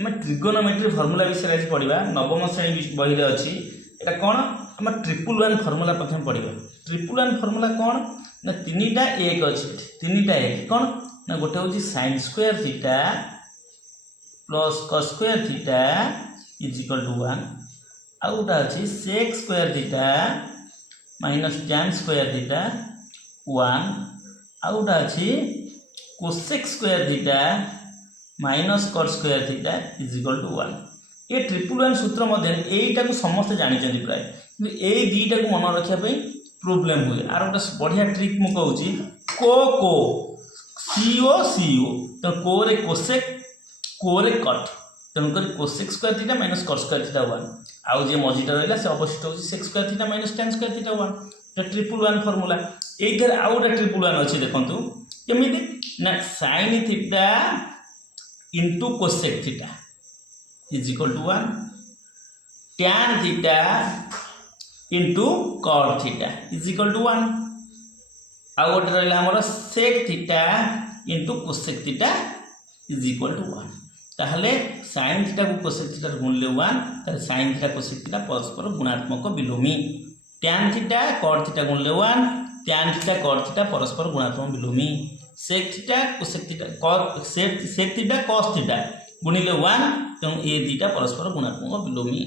आम trigonometry formula विषय आज पढ़ा नवम श्रेणी बही रे अच्छी एटा कौन आम ट्रिपल वन फर्मूला प्रथम पढ़ा ट्रिपल वन फर्मूला कौन ना तीन टा एक अच्छे तीन टा एक कौन ना गोटे हूँ sine square theta plus cos square theta is equal to 1 आउ गोटा अच्छी sec square theta minus tan square theta 1 आउ गोटा अच्छी cosec square theta minus cot square theta is equal to 1 ये ट्रिपल वन सूत्र मध्य यहीटा को समस्त जानते प्राय कि यही दुईटा को मन रखापी प्रोब्लेम हुए आर गोटे बढ़िया ट्रिक मुझे कहूँ को सीओ सीओ तो को रे कोसेक को रे कट तेणुक cosec square theta minus cot square theta 1 आउ जे मझीटा रहा से अवशिष्ट हो sec square theta minus tan square theta 1 triple one formula ये आउ गोटे ट्रिपल वन अच्छी देखो केमी ना sine theta into cosec theta is equal to 1 tan theta into cot theta is equal to 1 आउ गोटे रहा आमर sec theta into cosec theta is equal to 1 ताहले साइन थीटा को कोसेक थीटा गुणिले 1 ताहले साइन थीटा कोसेक थीटा परस्पर गुणात्मक विलोमी टैन थीटा कॉट थीटा गुणिले 1 टैन थीटा कॉट थीटा परस्पर गुणात्मक विलोमी sec theta cosec theta sec theta cos theta गुणिले 1 तेणु ये दुईटा परस्पर गुणात्मक विलोमी